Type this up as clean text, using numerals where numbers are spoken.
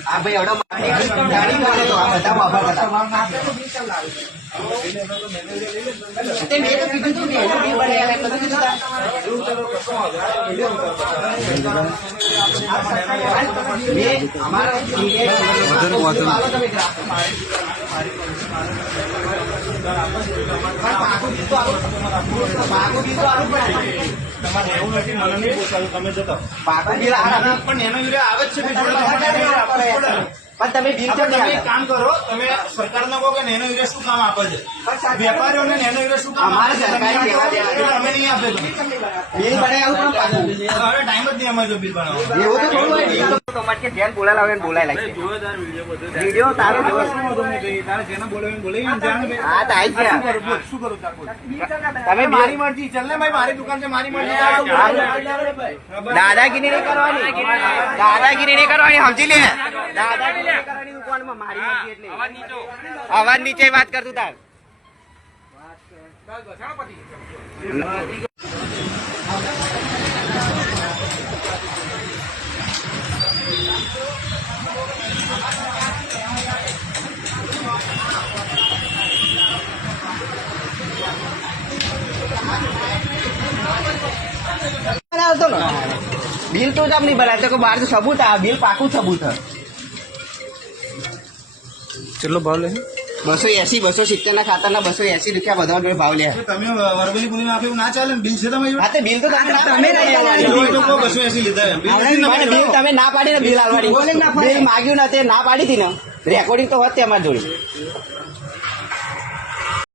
हाँ भाई एवढं गाडी बोले तो आप बताओ आप પણ તમે બિલ કામ કરો, તમે સરકારને કહો કે નેનો યુરિયા શું કામ આપે છે, વેપારીઓને નેનો યુરિયા શું કામ આપે છે, અમે નહીં આપે બિલ બનાવ્યું હવે ટાઈમ જ નહીં અમારે બિલ બનાવવા એવું તો થોડું કે ધ્યાન બોલાય લાગે વિડીયો તારો તારે જેને બોલાવે હા તો આવી ગયા શું કરું તમે મારી મરજી ચાલ ને ભાઈ, મારી દુકાન છે, મારી મરજી દાદાગીરી નહીં કરવાની, દાદાગીરી નહીં કરવાની, સમજી લે દાદાગીરી દુકાનમાં મારી મરજી એટલે અવાજ નીચે વાત કરતું તાર बिल तो जब नहीं बनाते को बाहर तो सबूत है, बिल पाकू सबूत है। चलो भाव ले 280 270 ના ખાતાના 280 રૂપિયા બધા જોડે ભાવ લે તમે વર્બલી બોલીને આપ્યું ના ચાલે બિલ છે તમારું હા તે બિલ તો તમે તો 280 લીધા બિલ તમે ના પાડીને બિલ આલવાડી બિલ માગ્યું ના તે ના પાડી હતી ને રેકોર્ડિંગ તો હોત તે અમાર જોડે